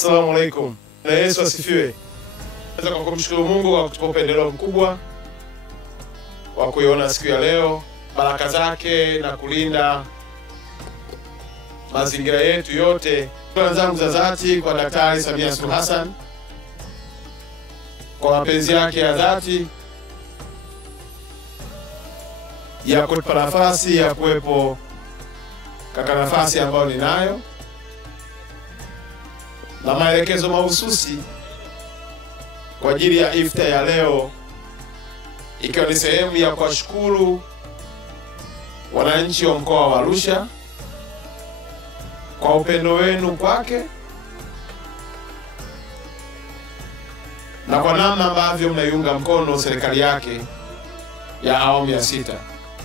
Assalamu alaikum. Na Yesu asifiwe. Nataka kumshukuru Mungu kwa kutupa upendeleo mkubwa wa kuiona siku ya leo, baraka zake na kulinda mazingira yetu yote. Shukrani zangu za dhati kwa Daktari Samia Suluhu Hassan kwa mapenzi yake ya dhati ya kutupa nafasi ya kuwepo katika nafasi ambayo ninayo, na maelekezo mahususi kwa ajili ya iftar ya leo, ikiwa ni sehemu ya kuwashukuru wananchi wa mkoa wa Arusha kwa upendo wenu kwake na kwa namna ambavyo mnaiunga mkono serikali yake ya awamu ya 6.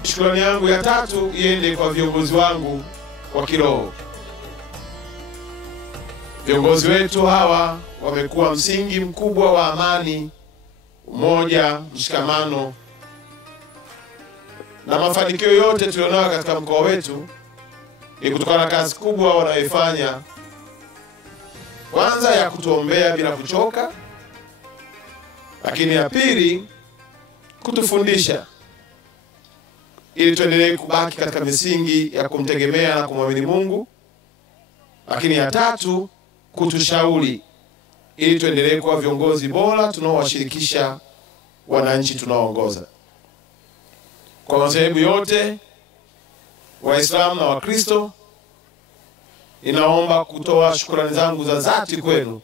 Shukrani yangu ya tatu iende kwa viongozi wangu wa kiroho. Viongozi wetu hawa wamekuwa msingi mkubwa wa amani, umoja, mshikamano na mafanikio yote tulionayo katika mkoa wetu ni kutokana na kazi kubwa wanayoifanya, kwanza ya kutuombea bila kuchoka, lakini ya pili kutufundisha ili tuendelee kubaki katika misingi ya kumtegemea na kumwamini Mungu, lakini ya tatu kutushauri ili tuendelee kuwa viongozi bora tunaowashirikisha wananchi tunaoongoza. Kwa madhehebu yote, Waislamu na Wakristo, ninaomba kutoa shukrani zangu za dhati kwenu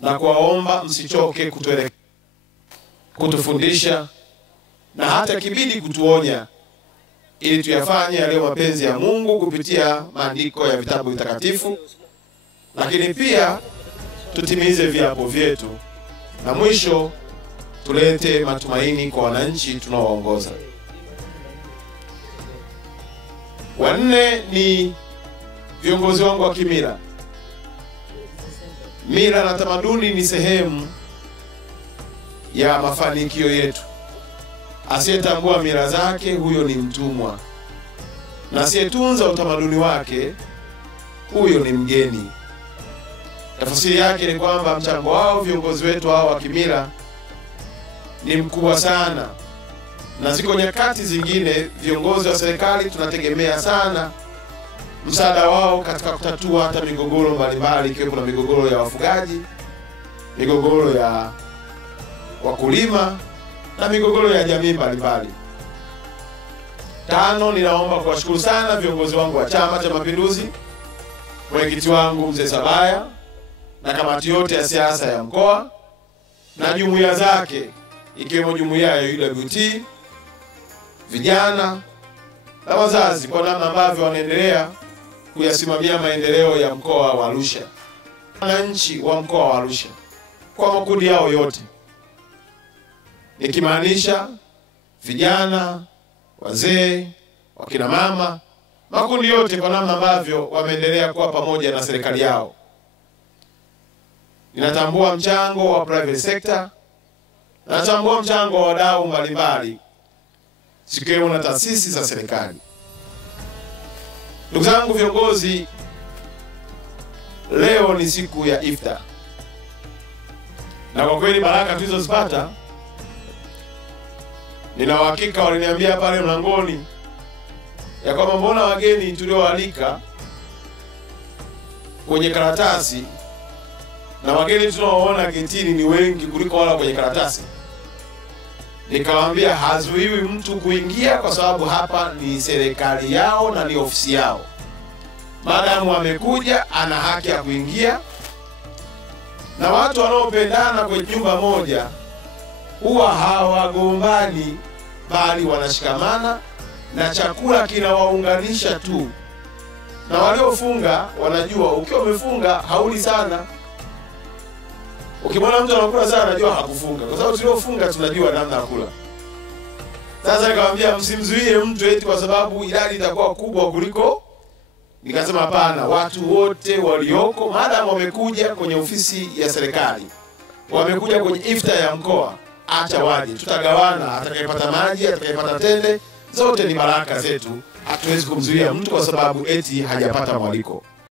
na kuwaomba msichoke kutufundisha na hata kibidi kutuonya ili tuyafanye yaliyo mapenzi ya Mungu kupitia maandiko ya vitabu vitakatifu, lakini pia tutimize viapo vyetu, na mwisho tulete matumaini kwa wananchi tunaowaongoza. Wanne ni viongozi wangu wa kimila. Mila na tamaduni ni sehemu ya mafanikio yetu. Asiyetambua mila zake, huyo ni mtumwa, na asiyetunza utamaduni wake, huyo ni mgeni. Tafsiri yake ni kwamba mchango wao viongozi wetu hao wa kimila ni mkubwa sana, na ziko nyakati zingine viongozi wa serikali tunategemea sana msaada wao katika kutatua hata migogoro mbalimbali, ikiwepo na migogoro ya wafugaji, migogoro ya wakulima na migogoro ya jamii mbalimbali. Tano, ninaomba kuwashukuru sana viongozi wangu wa Chama cha Mapinduzi, mwenyekiti wangu Mzee Sabaya na kamati yote ya siasa ya mkoa na jumuiya zake, ikiwemo jumuiya ya UWT, vijana na wazazi, kwa namna ambavyo wanaendelea kuyasimamia maendeleo ya mkoa wa Arusha. Wananchi wa mkoa wa Arusha kwa makundi yao yote, nikimaanisha vijana, wazee, wakina mama, makundi yote, kwa namna ambavyo wameendelea kuwa pamoja na serikali yao. Ninatambua mchango wa private sector, natambua mchango wa wadau mbalimbali, zikiwemo na taasisi za serikali. Ndugu zangu viongozi, leo ni siku ya iftar, na kwa kweli baraka tulizozipata, nina uhakika waliniambia pale mlangoni ya kwamba mbona wageni tulioalika kwenye karatasi na wageni tunaoona getini ni wengi kuliko wala kwenye karatasi. Nikawaambia hazuiwi mtu kuingia, kwa sababu hapa ni serikali yao na ni ofisi yao. Maadamu amekuja, ana haki ya kuingia, na watu wanaopendana kwenye nyumba moja huwa hawagombani, bali wanashikamana, na chakula kinawaunganisha tu. Na waliofunga wanajua ukiwa umefunga hauli sana. Ukimwona mtu anakula sana, anajua hakufunga, kwa sababu tuliofunga tunajua namna ya kula. Sasa nikamwambia msimzuie mtu eti kwa sababu idadi itakuwa kubwa kuliko. Nikasema hapana, watu wote walioko maadamu wamekuja kwenye ofisi ya serikali, wamekuja kwenye iftar ya mkoa, acha waje, tutagawana. Atakayepata maji, atakayepata tende, zote ni baraka zetu. Hatuwezi kumzuia mtu kwa sababu eti hajapata mwaliko.